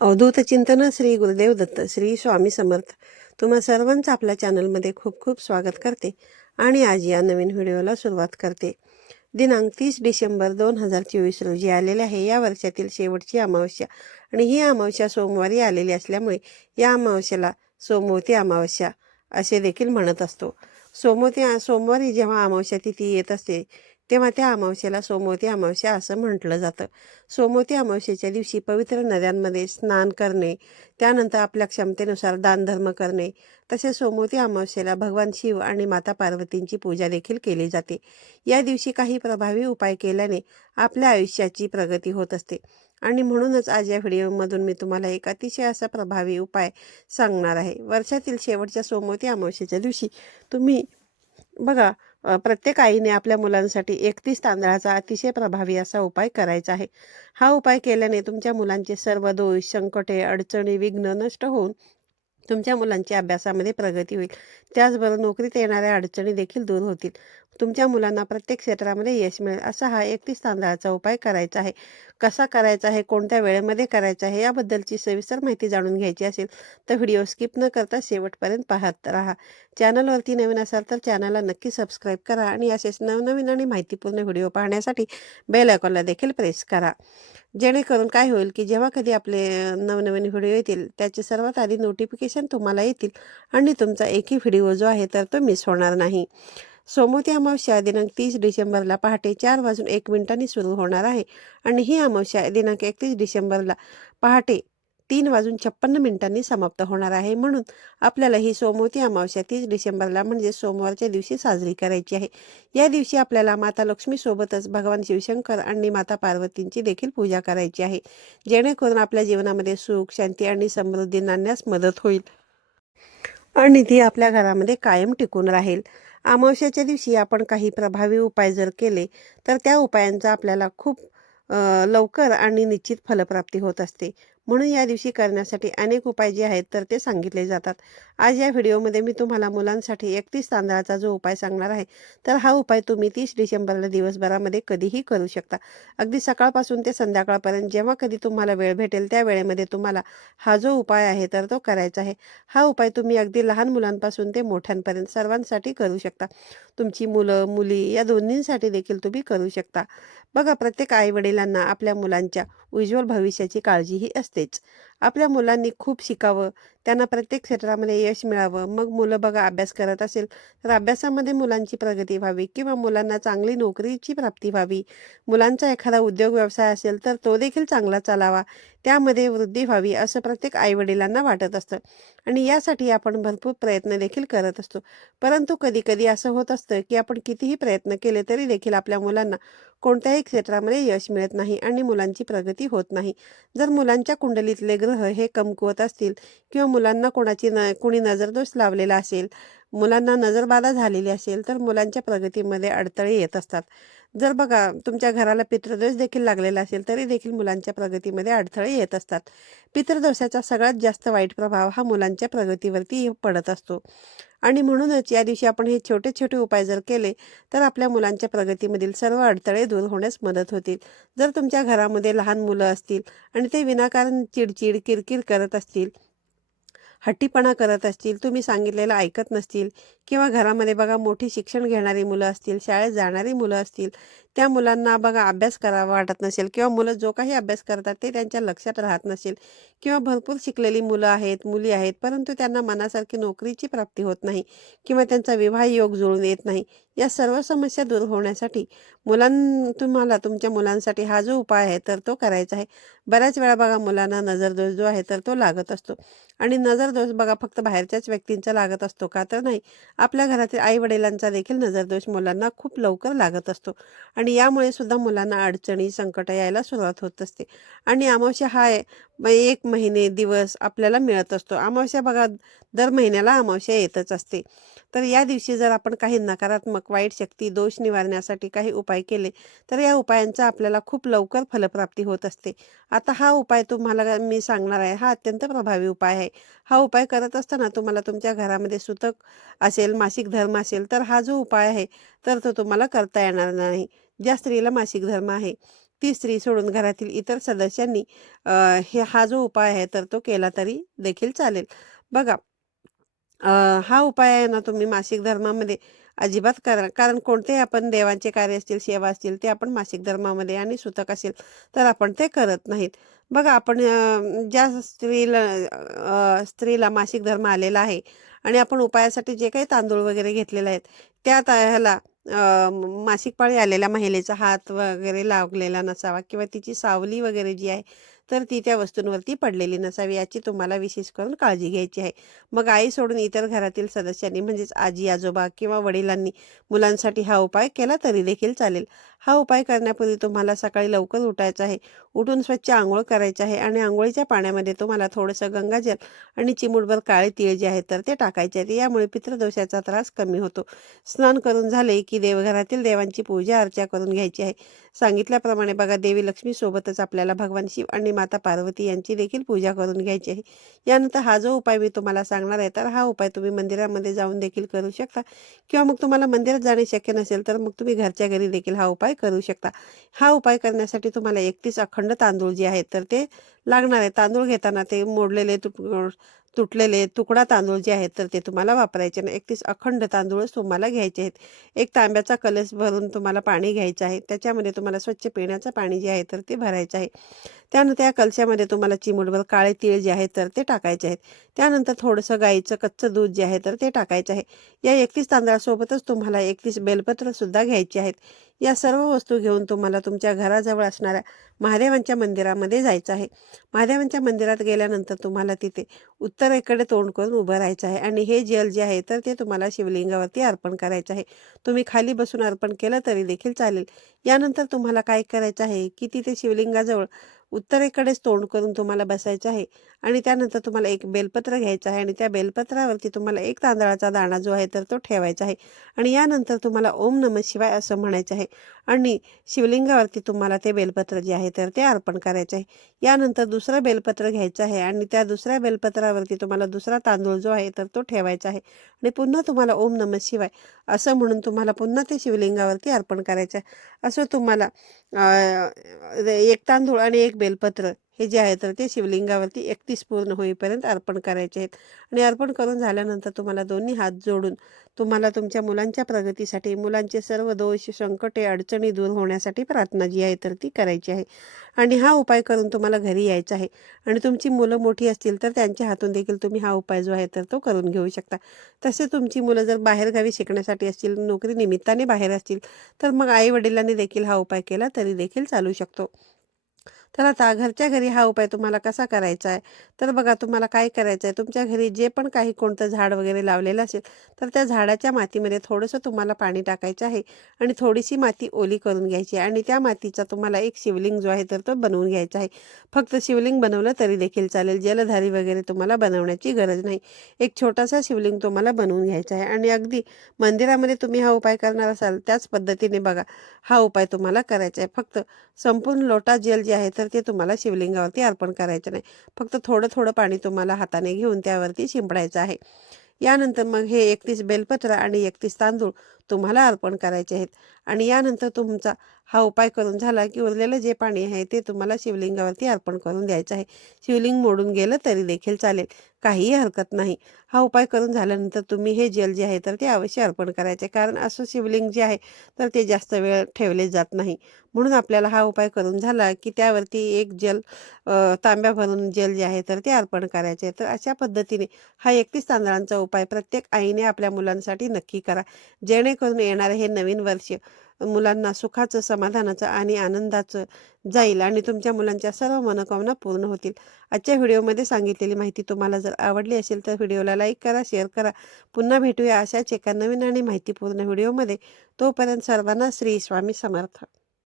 अवधूत चिंतन श्री गुरुदेव दत्त श्री स्वामी समर्थ. तुम्हा सर्वांचं आपल्या चॅनलमध्ये खूप खूप स्वागत करते आणि आज या नवीन व्हिडिओला सुरुवात करते. दिनांक तीस डिसेंबर दोन हजार चोवीस रोजी आलेले आहे. या वर्षातील शेवटची अमावस्या आणि ही अमावस्या सोमवारी आलेली असल्यामुळे या अमावस्याला सोमवती अमावस्या असे देखील म्हणत असतो. सोमवती सोमवारी जेव्हा अमावस्या तिथी येत असते तेव्हा त्या अमावस्येला सोमवती अमावस्या असं म्हटलं जातं. सोमवती अमावस्येच्या दिवशी पवित्र नद्यांमध्ये स्नान करणे त्यानंतर आपल्या क्षमतेनुसार दानधर्म करणे तसेच सोमवती अमावस्येला भगवान शिव आणि माता पार्वतींची पूजा देखील केली जाते. या दिवशी काही प्रभावी उपाय केल्याने आपल्या आयुष्याची प्रगती होत असते. आणि म्हणूनच आज या व्हिडिओमधून मी तुम्हाला एक अतिशय असा प्रभावी उपाय सांगणार आहे. वर्षातील शेवटच्या सोमवती अमावस्येच्या दिवशी तुम्ही बघा प्रत्येक आईने आपल्या मुलांसाठी एकतीस तांदळाचा अतिशय प्रभावी असा उपाय करायचा आहे. हा उपाय केल्याने तुमच्या मुलांचे सर्व दोष संकटे अडचणी विघ्न नष्ट होऊन तुमच्या मुलांच्या अभ्यासामध्ये प्रगती होईल. त्याचबरोबर नोकरीत येणाऱ्या अडचणी देखील दूर होतील. तुमच्या मुलांना प्रत्येक क्षेत्रामध्ये यश मिळेल असा हा एकतीस तांदळाचा उपाय करायचा आहे. कसा करायचा आहे कोणत्या वेळेमध्ये करायचा आहे याबद्दलची सविस्तर माहिती जाणून घ्यायची असेल तर व्हिडिओ स्किप न करता शेवटपर्यंत पाहत राहा. चॅनलवरती नवीन असाल तर चॅनलला नक्की सबस्क्राईब करा आणि असेच नवनवीन आणि माहितीपूर्ण व्हिडिओ पाहण्यासाठी बेल आयकॉनला देखील प्रेस करा. जेणेकरून काय होईल की जेव्हा कधी आपले नवनवीन व्हिडिओ येतील त्याचे सर्वात आधी नोटिफिकेशन तुम्हाला येतील आणि तुमचा एकही व्हिडिओ जो आहे तर तो मिस होणार नाही. सोमवती अमावस्या दिनांक तीस डिसेंबरला पहाटे चार वाजून एक मिनिटांनी सुरू होणार आहे. आणि ही अमावस्या दिनांक एकतीस डिसेंबरला पहाटे तीन वाजून छप्पन्न मिनिटांनी समाप्त होणार आहे. म्हणून आपल्याला ही सोमवती अमावस्या तीस डिसेंबरला म्हणजे सोमवारच्या दिवशी साजरी करायची आहे. या दिवशी आपल्याला माता लक्ष्मीसोबतच भगवान शिवशंकर आणि माता पार्वतींची देखील पूजा करायची आहे. जेणेकरून आपल्या जीवनामध्ये सुख शांती आणि समृद्धी आणण्यास मदत होईल. आणि ती आपल्या घरामध्ये कायम टिकून राहील. अमावस्याच्या दिवशी आपण काही प्रभावी उपाय जर केले तर त्या उपायांचा आपल्याला खूप लवकर आणि निश्चित फलप्राप्ती होत असते. म्हणून या दिवशी करण्यासाठी अनेक उपाय जे आहेत तर ते सांगितले जातात. आज या व्हिडिओमध्ये मी तुम्हाला मुलांसाठी एकतीस तांदळाचा जो उपाय सांगणार आहे तर हा उपाय तुम्ही तीस डिसेंबरला दिवसभरामध्ये कधीही करू शकता. अगदी सकाळपासून ते संध्याकाळपर्यंत जेव्हा कधी तुम्हाला वेळ भेटेल त्या वेळेमध्ये तुम्हाला हा जो उपाय आहे तर तो करायचा आहे. हा उपाय तुम्ही अगदी लहान मुलांपासून ते मोठ्यांपर्यंत सर्वांसाठी करू शकता. तुमची मुलं मुली या दोन्हींसाठी देखील तुम्ही करू शकता. बघा प्रत्येक आईवडिलांना आपल्या मुलांच्या उज्ज्वल भविष्याची काळजीही असतेच. आपल्या मुलांनी खूप शिकावं. त्यांना प्रत्येक क्षेत्रामध्ये यश मिळावं. मग मुलं बघा अभ्यास करत असेल तर अभ्यासामध्ये मुलांची प्रगती व्हावी किंवा मुलांना चांगली नोकरीची प्राप्ती व्हावी. मुलांचा एखादा उद्योग व्यवसाय असेल तर तो देखील चांगला चालावा. त्यामध्ये वृद्धी व्हावी असं प्रत्येक आईवडिलांना वाटत असतं. आणि यासाठी आपण भरपूर प्रयत्न देखील करत असतो. परंतु कधी कधी असं होत असतं की आपण कितीही प्रयत्न केले तरी देखील आपल्या मुलांना कोणत्याही क्षेत्रामध्ये यश मिळत नाही आणि मुलांची प्रगती होत नाही. जर मुलांच्या कुंडलीतले ग्रह हे कमकुवत असतील किंवा मुलांना कोणाची न कोणी नजरदोष लावलेला असेल मुलांना नजरबाधा झालेली असेल तर मुलांच्या प्रगतीमध्ये अडथळे येत असतात. जर बघा तुमच्या घराला पितृदोष देखील लागलेला असेल तरी देखील मुलांच्या प्रगतीमध्ये अडथळे येत असतात. पितृदोषाचा सगळ्यात जास्त वाईट प्रभाव हा मुलांच्या प्रगतीवरती पडत असतो. आणि म्हणूनच या दिवशी आपण हे छोटे छोटे उपाय जर केले तर आपल्या मुलांच्या प्रगतीमधील सर्व अडथळे दूर होण्यास मदत होतील. जर तुमच्या घरामध्ये लहान मुलं असतील आणि ते विनाकारण चिडचिड किरकिर करत असतील हट्टीपणा करत असतील तुम्ही सांगितलेलं ऐकत नसतील किंवा घरामध्ये बघा मोठी शिक्षण घेणारी मुलं असतील शाळेत जाणारी मुलं असतील त्या मुलांना बघा अभ्यास करावा वाटत नसेल किंवा मुलं जो काही अभ्यास करतात ते त्यांच्या लक्षात राहत नसेल किंवा भरपूर शिकलेली मुलं आहेत मुली आहेत परंतु त्यांना मनासारखी नोकरीची प्राप्ती होत नाही किंवा त्यांचा विवाह योग जुळून येत नाही. या सर्व समस्या दूर होण्यासाठी मुलां तुम्हाला तुमच्या मुलांसाठी हा जो उपाय आहे तर तो करायचा आहे. बऱ्याच वेळा बघा मुलांना नजरदोष जो आहे तर तो लागत असतो. आणि नजरदोष बघा फक्त बाहेरच्याच व्यक्तींचा लागत असतो का तर नाही. आपल्या घरातील आई वडिलांचा देखील नजरदोष मुलांना खूप लवकर लागत असतो. आणि आणि यामुळे सुद्धा मुलांना अडचणी संकट यायला सुरुवात होत असते. आणि अमावस्या हा एक महिने दिवस आपल्याला मिळत असतो. अमावस्या बघा दर महिन्याला अमावस्या येतच असते. तर या दिवशी जर आपण काही नकारात्मक वाईट शक्ती दोष निवारण्यासाठी काही उपाय केले तर या उपायांचा आपल्याला खूप लवकर फलप्राप्ती होत असते. आता हा उपाय तुम्हाला मी सांगणार आहे हा अत्यंत प्रभावी उपाय आहे. हा उपाय करत असताना तुम्हाला तुमच्या घरामध्ये सुतक असेल मासिक धर्म असेल तर हा जो उपाय आहे तर तो तुम्हाला करता येणार नाही. ज्या स्त्रीला मासिक धर्म आहे ती स्त्री सोडून घरातील इतर सदस्यांनी हे हा जो उपाय आहे तर तो केला तरी देखील चालेल. बघा हा उपाय आहे ना तुम्ही मासिक धर्मामध्ये अजिबात करा कारण कोणतेही आपण देवांचे कार्य असतील सेवा असतील ते आपण मासिक धर्मामध्ये आणि सुतक असेल तर आपण ते करत नाहीत. बघा आपण ज्या स्त्रीला स्त्रीला मासिक धर्म आलेला आहे आणि आपण उपायासाठी जे काही तांदूळ वगैरे घेतलेले आहेत त्या ह्याला मासिक पाळी आलेल्या महिलेचा हात वगैरे लागलेला नसावा किंवा तिची सावली वगैरे जी आहे तर ती त्या वस्तूंवरती पडलेली नसावी याची तुम्हाला विशेष करून काळजी घ्यायची आहे. मग आई सोडून इतर घरातील सदस्यांनी म्हणजेच आजी आजोबा किंवा वडिलांनी मुलांसाठी हा उपाय केला तरी देखील चालेल. हा उपाय करण्यापूर्वी तुम्हाला सकाळी लवकर उठायचं आहे. उठून स्वच्छ आंघोळ करायचं आहे आणि आंघोळीच्या पाण्यामध्ये तुम्हाला थोडंसं गंगाजल आणि चिमूटभर काळे तीळ जे आहे तर ते टाकायचे आहेत. यामुळे पितृदोषाचा त्रास कमी होतो. स्नान करून झाले की देवघरातील देवांची पूजा अर्चा करून घ्यायची आहे. सांगितल्याप्रमाणे बघा देवी लक्ष्मी सोबतच आपल्याला भगवान शिव आणि माता पार्वती यांची देखील पूजा करून घ्यायची आहे. यानंतर हा जो उपाय मी तुम्हाला सांगणार आहे तर हा उपाय तुम्ही मंदिरामध्ये जाऊन देखील करू शकता. किंवा मग तुम्हाला मंदिरात जाणे शक्य नसेल तर मग तुम्ही घरच्या घरी देखील हा उपाय करू शकता. हा उपाय करण्यासाठी तुम्हाला एकतीस अखंड तांदूळ जे आहेत तर ते लागणार आहे. तांदूळ घेताना ते मोडलेले तुट तुटलेले तुकडा तांदूळ जे आहेत तर ते तुम्हाला वापरायचे नाही एकतीस अखंड तांदूळच तुम्हाला घ्यायचे आहेत. एक तांब्याचा कलश भरून तुम्हाला पाणी घ्यायचं आहे. त्याच्यामध्ये तुम्हाला स्वच्छ पिण्याचं पाणी जे आहे तर ते भरायचं आहे. त्यानंतर त्या कलशामध्ये तुम्हाला चिमूटभर काळे तीळ जे आहे तर ते टाकायचे आहेत. त्यानंतर थोडंसं गाईचं कच्चं दूध जे आहे तर ते टाकायचं आहे. या एकतीस तांदळासोबतच तुम्हाला एकतीस बेलपत्रसुद्धा घ्यायची आहेत. या सर्व वस्तू घेऊन तुम्हाला तुमच्या घराजवळ असणाऱ्या महादेवांच्या मंदिरामध्ये जायचं आहे. महादेवांच्या मंदिरात गेल्यानंतर तुम्हाला तिथे उत्तरेकडे तोंड करून उभं राहायचं आहे आणि हे जल जे आहे तर ते तुम्हाला शिवलिंगावरती अर्पण करायचं आहे. तुम्ही खाली बसून अर्पण केलं तरी देखील चालेल. यानंतर तुम्हाला काय करायचं आहे की तिथे शिवलिंगाजवळ उत्तरेकडेच तोंड करून तुम्हाला बसायचं आहे आणि त्यानंतर तुम्हाला एक बेलपत्र घ्यायचं आहे आणि त्या बेलपत्रावरती तुम्हाला एक तांदळाचा दाणा जो आहे तर तो ठेवायचा आहे. आणि यानंतर तुम्हाला ओम नम शिवाय असं म्हणायचं आहे. आणि शिवलिंगावरती तुम्हाला ते बेलपत्र जे आहे तर ते अर्पण करायचं आहे. यानंतर दुसरं बेलपत्र घ्यायचं आहे आणि त्या दुसऱ्या बेलपत्रावरती तुम्हाला दुसरा तांदूळ जो आहे तर तो ठेवायचा आहे. आणि पुन्हा तुम्हाला ओम नम शिवाय असं म्हणून तुम्हाला पुन्हा ते शिवलिंगावरती अर्पण करायचं आहे. असं तुम्हाला एक तांदूळ आणि एक बेलपत्र हे जे आहे तर ते शिवलिंगावरती एकतीस पूर्ण होईपर्यंत अर्पण करायचे आहेत. आणि अर्पण करून झाल्यानंतर तुम्हाला दोन्ही हात जोडून तुम्हाला तुमच्या मुलांच्या प्रगतीसाठी मुलांचे सर्व दोष संकटे अडचणी दूर होण्यासाठी प्रार्थना जी आहे तर ती करायची आहे. आणि हा उपाय करून तुम्हाला घरी यायचा आहे. आणि तुमची मुलं मोठी असतील तर त्यांच्या हातून देखील तुम्ही हा उपाय जो आहे तर तो करून घेऊ शकता. तसे तुमची मुलं जर बाहेरगावी शिकण्यासाठी असतील नोकरी निमित्ताने बाहेर असतील तर मग आई वडिलांनी देखील हा उपाय केला तरी देखील चालू शकतो. तर आता घरच्या घरी हा उपाय तुम्हाला कसा करायचा आहे? तर बघा तुम्हाला काय करायचं आहे? तुमच्या घरी जे पण काही कोणतं झाड वगैरे लावलेलं असेल तर त्या झाडाच्या मातीमध्ये थोडंसं तुम्हाला पाणी टाकायचं आहे आणि थोडीशी माती ओली करून घ्यायची आहे आणि त्या मातीचा तुम्हाला एक शिवलिंग जो आहे तर तो बनवून घ्यायचा आहे. फक्त शिवलिंग बनवलं तरी देखील चालेल. जलधारी वगैरे तुम्हाला बनवण्याची गरज नाही. एक छोटासा शिवलिंग तुम्हाला बनवून घ्यायचा आहे आणि अगदी मंदिरामध्ये तुम्ही हा उपाय करणार असाल त्याच पद्धतीने बघा हा उपाय तुम्हाला करायचा आहे. फक्त संपूर्ण लोटा जल जे आहे तर तर ते तुम्हाला शिवलिंगावरती अर्पण करायचं नाही. फक्त थोडं थोडं पाणी तुम्हाला हाताने घेऊन त्यावरती शिंपडायचं आहे. यानंतर मग हे एकतीस बेलपत्र आणि एकतीस तांदूळ तुम्हाला अर्पण करायचे आहेत. आणि यानंतर तुमचा हा उपाय करून झाला की उरलेलं जे पाणी आहे ते तुम्हाला शिवलिंगावरती अर्पण करून द्यायचं आहे. शिवलिंग मोडून गेलं तरी देखील चालेल. काहीही हरकत नाही. हा उपाय करून झाल्यानंतर तुम्ही हे जल जे आहे तर ते अवश्य अर्पण करायचे. कारण असं शिवलिंग जे आहे तर ते जास्त वेळ ठेवले जात नाही. म्हणून आपल्याला हा उपाय करून झाला की त्यावरती एक जल तांब्या भरून जल जे आहे तर ते अर्पण करायचे. तर अशा पद्धतीने हा एकतीस तांदळांचा उपाय प्रत्येक आईने आपल्या मुलांसाठी नक्की करा. जेणे जेणेकरून येणारे हे नवीन वर्ष मुलांना सुखाचं समाधानाचं आणि आनंदाचं जाईल आणि तुमच्या मुलांच्या सर्व मनोकामना पूर्ण होतील. आजच्या व्हिडिओमध्ये सांगितलेली माहिती तुम्हाला जर आवडली असेल तर व्हिडिओला लाईक करा शेअर करा. पुन्हा भेटूया अशाच एका नवीन आणि माहितीपूर्ण व्हिडिओमध्ये. तोपर्यंत सर्वांना श्री स्वामी समर्थ.